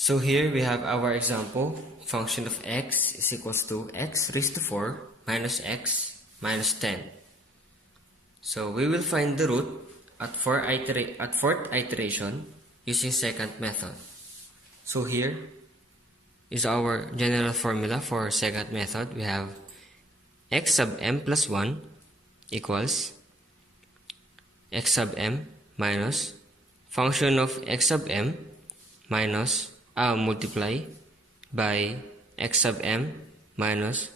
So here we have our example. Function of x is equals to x raised to 4 minus x minus 10. So we will find the root at fourth iteration using secant method. So here is our general formula for secant method. We have x sub m plus 1 equals x sub m minus function of x sub m minus multiply by x sub m minus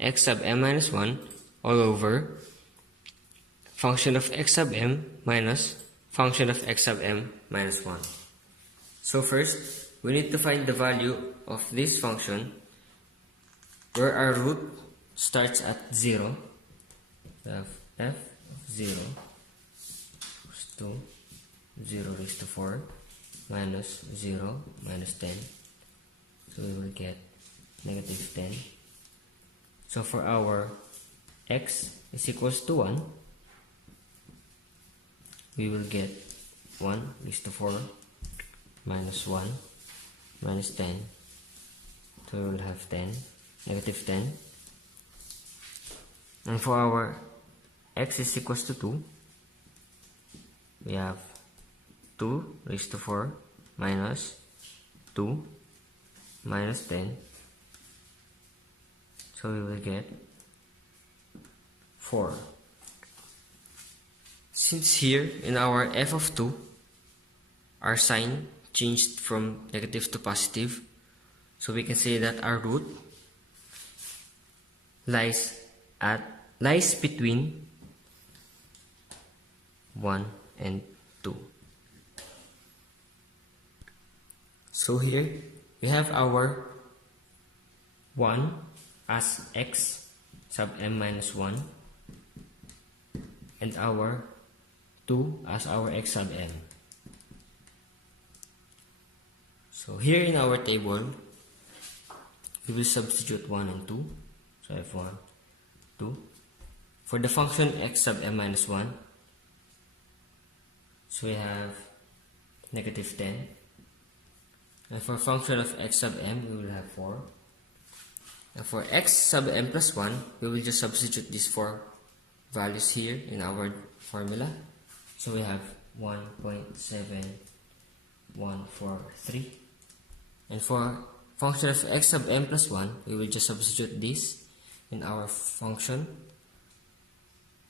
x sub m minus 1 all over function of x sub m minus function of x sub m minus 1. So first, we need to find the value of this function where our root starts at 0. We have f of 0 equals to 0 raised to 4 minus 0 minus 10. So we will get negative 10. So for our x is equals to 1, we will get 1 raised to 4 minus 1 minus 10. So we will have 10, negative 10. And for our x is equals to 2, we have 2 raised to 4 minus 2 minus 10. So we will get 4. Since here in our f of 2, our sign changed from negative to positive, so we can say that our root lies between 1 and 2. So here we have our 1 as x sub m minus 1 and our 2 as our x sub m. So here in our table, we will substitute 1 and 2. So I have 1, 2. For the function x sub m minus 1, so we have negative 10. And for function of x sub m, we will have 4. And for x sub m plus 1, we will just substitute these 4 values here in our formula. So we have 1.7143. And for function of x sub m plus 1, we will just substitute this in our function.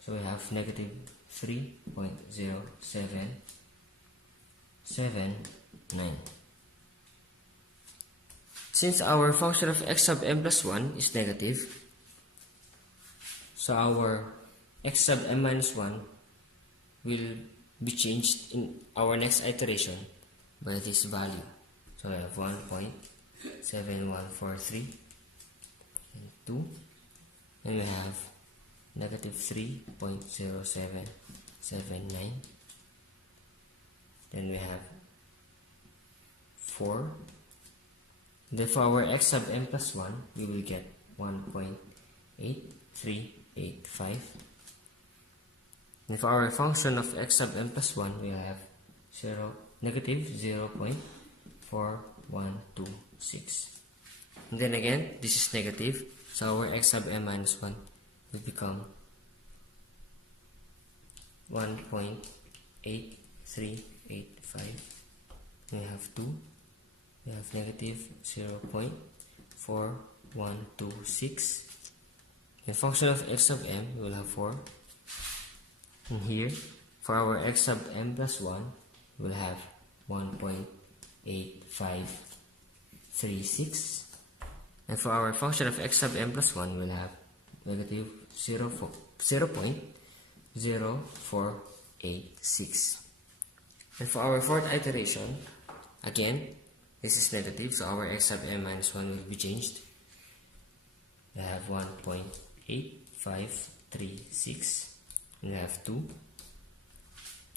So we have negative 3.0779. Since our function of x sub m plus 1 is negative, so our x sub m minus 1 will be changed in our next iteration by this value. So I have 1.7143 and 2, and we have negative 3.0779. Then we have 4. Then for our x sub m plus 1, we will get 1.8385. And for our function of x sub m plus 1, we have negative 0.4126. And then again, this is negative, so our x sub m minus 1 will become 1.8385. We have 2. We have negative 0.4126. In function of x sub m, we will have 4. And here, for our x sub m plus 1, we will have 1.8536. And for our function of x sub m plus 1, we will have negative 0.0486. And for our fourth iteration, again, this is negative, so our x sub m minus 1 will be changed. We have 1.8536. We have 2.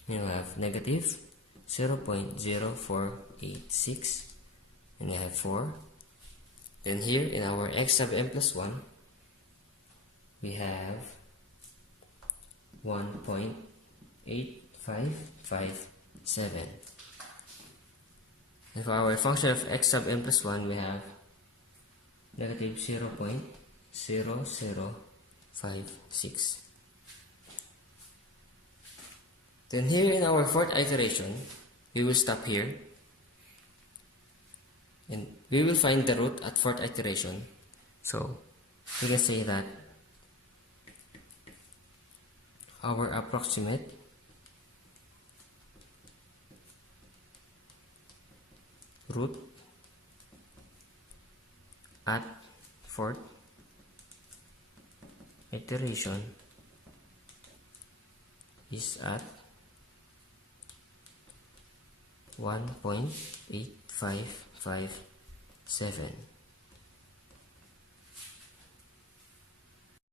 And we have negative 0.0486. And we have 4. Then here in our x sub m plus 1, we have 1.8557. And for our function of x sub n plus 1, we have negative 0.0056. Then here in our fourth iteration, we will stop here. And we will find the root at fourth iteration. So we can say that our approximate root at fourth iteration is at 1.8557.